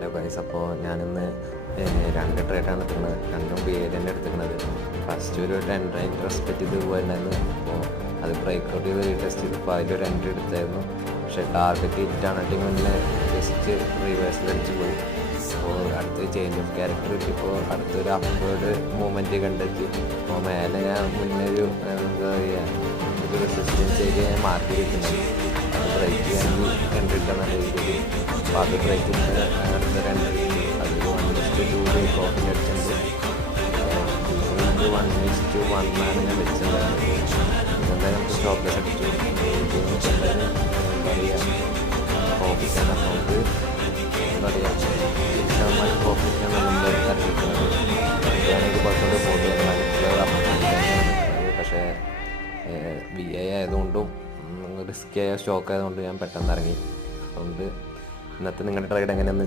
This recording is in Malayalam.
ഹലോ ഗൈസ്, അപ്പോൾ ഞാനിന്ന് 2 ട്രേഡാണ് എടുക്കുന്നത്. രണ്ടും BA തന്നെ എടുത്തിരിക്കുന്നത്. ഫസ്റ്റ് ഒരു ടെൻഡർ റെസ്പെക്റ്റ് ചെയ്ത് പോയിട്ടുണ്ടായിരുന്നു. അപ്പോൾ അത് ബ്രേക്ക് ഔട്ട് ചെയ്ത് റീടെസ്റ്റ് ചെയ്തപ്പോൾ അതിലൊരു എൻട്രി എടുത്തായിരുന്നു. പക്ഷേ ടാർഗറ്റ് ഹിറ്റാണെങ്കിൽ മുന്നേ ജസ്റ്റ് റിവേഴ്സിൽ അടിച്ച് പോയി. അപ്പോൾ അടുത്തൊരു ചേഞ്ച് ഓഫ് ക്യാരക്ടർ കിട്ടിയപ്പോൾ അടുത്തൊരു അപ്വേർഡ് മൂവ്മെൻറ്റ് കണ്ടെത്തി. അപ്പോൾ മേലെ ഞാൻ മുന്നേ ഒരു എന്താ പറയുക ഒരു റെസിസ്റ്റൻസ് ഏരിയ ഞാൻ മാറ്റി വെക്കുന്നുണ്ട്. അത് ബ്രേക്ക് ചെയ്യാമെങ്കിൽ എൻട്രി ഇട്ടാൽ നല്ല രീതിയിൽ. അപ്പോൾ അത് ബ്രേക്ക് ചെയ്തിട്ട് അടുത്തൊരു എൻട്രി അതൊരു 1:2 പ്രോഫിറ്റ് അടിച്ചിട്ടുണ്ട്. 1:1 ഞാൻ വെച്ചിട്ടുണ്ടായിരുന്നു. ഇതെന്തായാലും നമുക്ക് സ്റ്റോപ്പ് ലോസ് അടിച്ചു. എന്തായാലും എന്താ പറയുക പ്രോഫിറ്റാണ്. നമുക്ക് എന്താ പറയുക 6% പ്രോഫിറ്റാണ് നമ്മൾ ഇറങ്ങിയിരിക്കുന്നത്. എനിക്കാണെങ്കിൽ കുറച്ചുകൂടി പക്ഷേ BA ആയതുകൊണ്ടും റിസ്കി ആയ സ്റ്റോക്ക് ആയതുകൊണ്ട് ഞാൻ പെട്ടെന്ന് ഇറങ്ങി. അതുകൊണ്ട് ഇന്നത്തെ നിങ്ങളുടെ ട്രേഡ് എങ്ങനെയാണെന്ന്